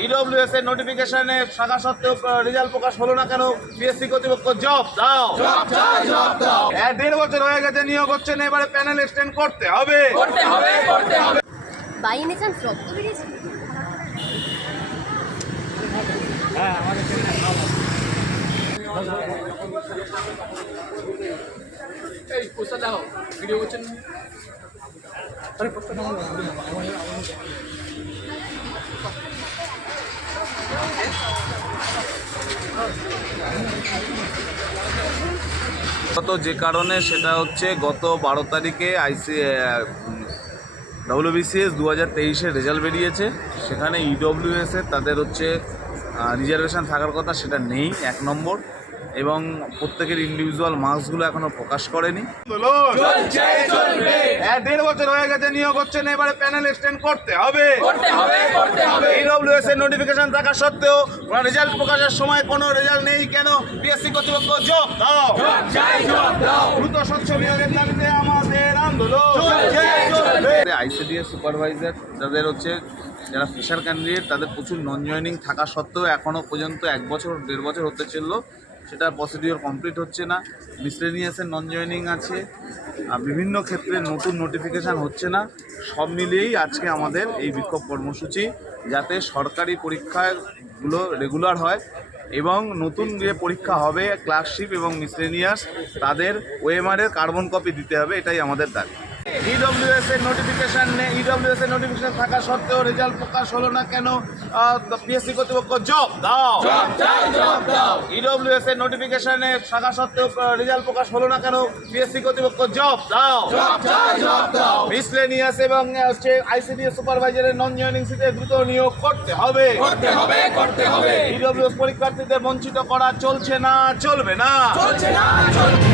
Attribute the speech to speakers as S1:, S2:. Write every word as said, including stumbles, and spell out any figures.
S1: EWS এর নোটিফিকেশনে থাকা সত্ত্বেও রেজাল্ট প্রকাশ হলো না কেন? পিএসসি কর্তৃপক্ষ জব দাও,
S2: জব চাই, জব দাও।
S1: এক দেড় বছর হয়ে গেছে নিয়োগ হচ্ছে না, এবারে প্যানেল এক্সটেন্ড করতে হবে,
S2: করতে হবে, করতে হবে।
S3: বাই এনি চান্স রক্ত বেরিয়েছে?
S4: হ্যাঁ আমাদের
S2: এই পোস্টার দাও, ভিডিও করছেন।
S4: আরে পোস্টার নাও না
S1: গত যে কারণে সেটা হচ্ছে গত বারো তারিখে আইসি ডব্লিউবিসিএস দু হাজার তেইশের রেজাল্ট বেরিয়েছে। সেখানে ইডব্লিউএস এর তাদের হচ্ছে রিজার্ভেশন থাকার কথা, সেটা নেই এক নম্বর, এবং প্রত্যেকের ইন্ডিভিজুয়াল মার্কসগুলো এখনো প্রকাশ করেনি।
S2: চলছে, চলবে।
S1: এক দেড় বছর হয়ে গেছে নিয়োগ হচ্ছে না, এবারে প্যানেল এক্সটেন্ড করতে হবে,
S2: করতে হবে, করতে হবে।
S1: ইডব্লিউএস এর নোটিফিকেশন থাকা সত্ত্বেও রেজাল্ট প্রকাশের সময় কোনো রেজাল্ট নেই কেন? পিএসসি কর্তৃপক্ষ জব দাও,
S2: জব চাই, জব দাও।
S1: দ্রুত স্বচ্ছ নিয়োগের দাবিতে আমাদের আন্দোলন
S2: চলছে, চলবে।
S1: আইসিডিএস সুপারভাইজার যাদের হচ্ছে যারা ফ্রেশার ক্যান্ডিডেট, তাদের প্রচুর নন জয়েনিং থাকা সত্ত্বেও এখনও পর্যন্ত এক বছর দেড় বছর হতে চললো, সেটা প্রসিডিওর কমপ্লিট হচ্ছে না। মিসলেনিয়াসের নন জয়েনিং আছে, আর বিভিন্ন ক্ষেত্রে নতুন নোটিফিকেশান হচ্ছে না। সব মিলিয়েই আজকে আমাদের এই বিক্ষোভ কর্মসূচি, যাতে সরকারি পরীক্ষাগুলো রেগুলার হয় এবং নতুন যে পরীক্ষা হবে ক্লার্কশিপ এবং মিসলেনিয়াস, তাদের ওএমআরের কার্বন কপি দিতে হবে, এটাই আমাদের দাবি। ইডব্লিউএস এর নোটিফিকেশন নেই, ইডব্লিউএস এর নোটিফিকেশন থাকা সত্ত্বেও রেজাল্ট প্রকাশ হলো না কেন? পিএসসি কর্তৃপক্ষ জব দাও,
S2: জব চাই, জব দাও।
S1: ইডব্লিউএস এর নোটিফিকেশনে থাকা সত্ত্বেও রেজাল্ট প্রকাশ হলো না কেন? পিএসসি কর্তৃপক্ষ জব দাও,
S2: জব চাই, জব দাও।
S1: মিসলেনিয়াস এবং হচ্ছে আইসিডিএস সুপারভাইজারের নন জয়েনিং সিটে দ্রুত নিয়োগ করতে হবে,
S2: করতে হবে, করতে হবে।
S1: ইডব্লিউএস পরীক্ষার্থীদের বঞ্চিত করা চলছে না, চলবে না।
S2: চলছে না, চলবে।